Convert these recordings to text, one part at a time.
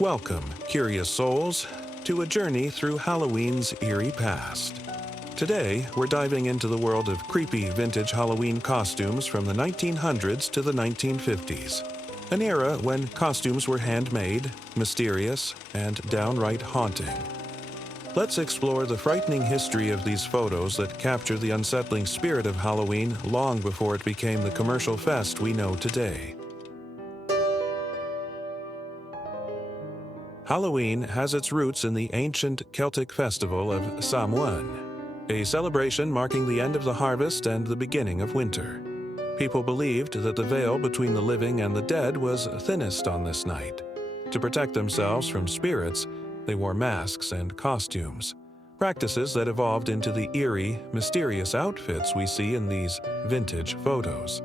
Welcome, curious souls, to a journey through Halloween's eerie past. Today, we're diving into the world of creepy vintage Halloween costumes from the 1900s to the 1950s, an era when costumes were handmade, mysterious, and downright haunting. Let's explore the frightening history of these photos that capture the unsettling spirit of Halloween long before it became the commercial fest we know today. Halloween has its roots in the ancient Celtic festival of Samhain, a celebration marking the end of the harvest and the beginning of winter. People believed that the veil between the living and the dead was thinnest on this night. To protect themselves from spirits, they wore masks and costumes, practices that evolved into the eerie, mysterious outfits we see in these vintage photos.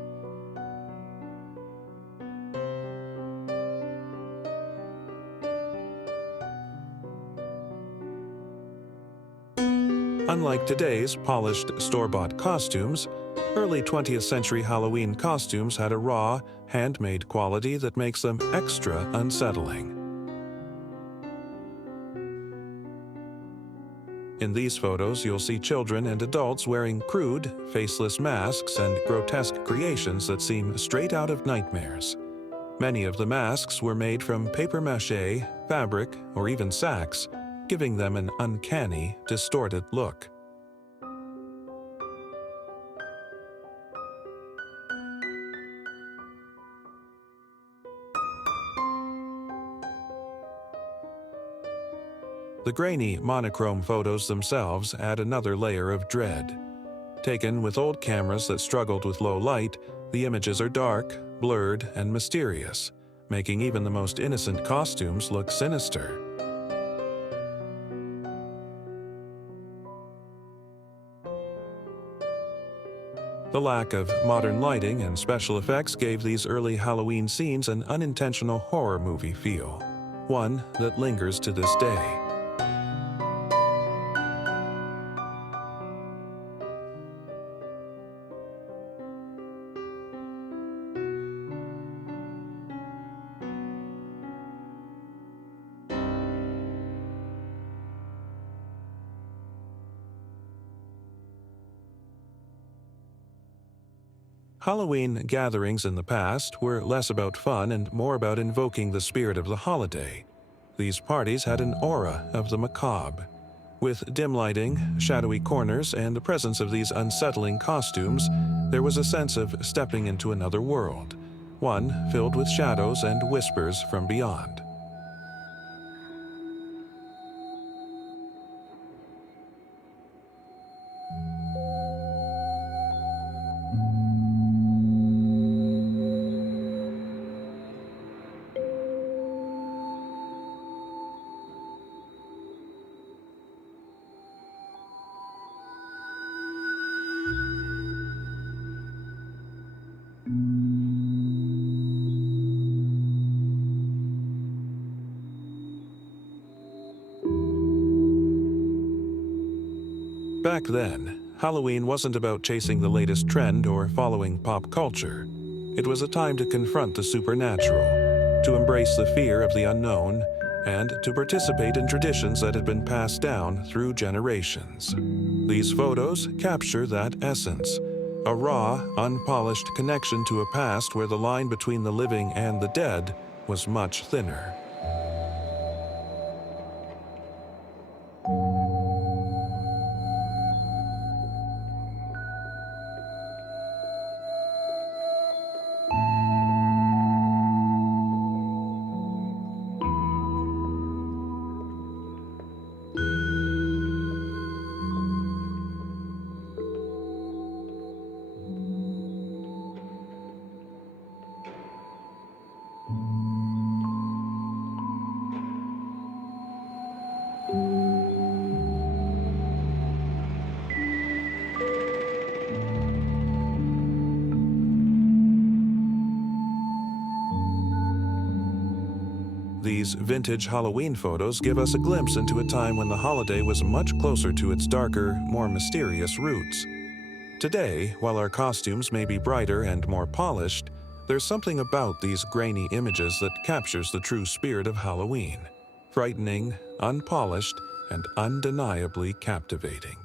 Unlike today's polished store-bought costumes, early 20th century Halloween costumes had a raw, handmade quality that makes them extra unsettling. In these photos, you'll see children and adults wearing crude, faceless masks and grotesque creations that seem straight out of nightmares. Many of the masks were made from papier-mâché, fabric, or even sacks, giving them an uncanny, distorted look. The grainy, monochrome photos themselves add another layer of dread. Taken with old cameras that struggled with low light, the images are dark, blurred, and mysterious, making even the most innocent costumes look sinister. The lack of modern lighting and special effects gave these early Halloween scenes an unintentional horror movie feel, one that lingers to this day. Halloween gatherings in the past were less about fun and more about invoking the spirit of the holiday. These parties had an aura of the macabre. With dim lighting, shadowy corners, and the presence of these unsettling costumes, there was a sense of stepping into another world, one filled with shadows and whispers from beyond. Back then, Halloween wasn't about chasing the latest trend or following pop culture. It was a time to confront the supernatural, to embrace the fear of the unknown, and to participate in traditions that had been passed down through generations. These photos capture that essence, a raw, unpolished connection to a past where the line between the living and the dead was much thinner. These vintage Halloween photos give us a glimpse into a time when the holiday was much closer to its darker, more mysterious roots. Today, while our costumes may be brighter and more polished, There's something about these grainy images that captures the true spirit of Halloween. Frightening, unpolished, and undeniably captivating.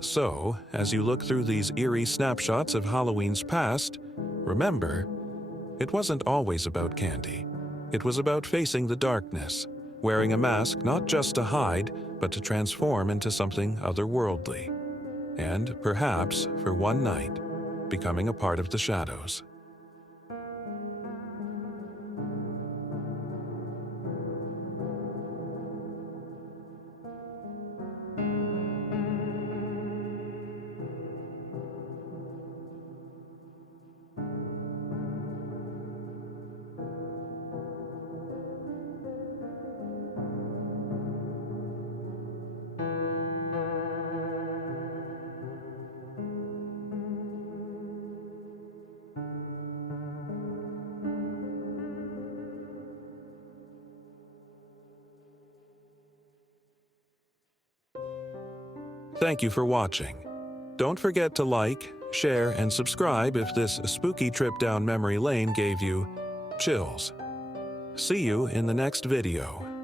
So, as you look through these eerie snapshots of Halloween's past, remember, it wasn't always about candy. It was about facing the darkness, wearing a mask not just to hide, but to transform into something otherworldly. And perhaps, for one night, becoming a part of the shadows. Thank you for watching. Don't forget to like, share, and subscribe if this spooky trip down memory lane gave you chills. See you in the next video.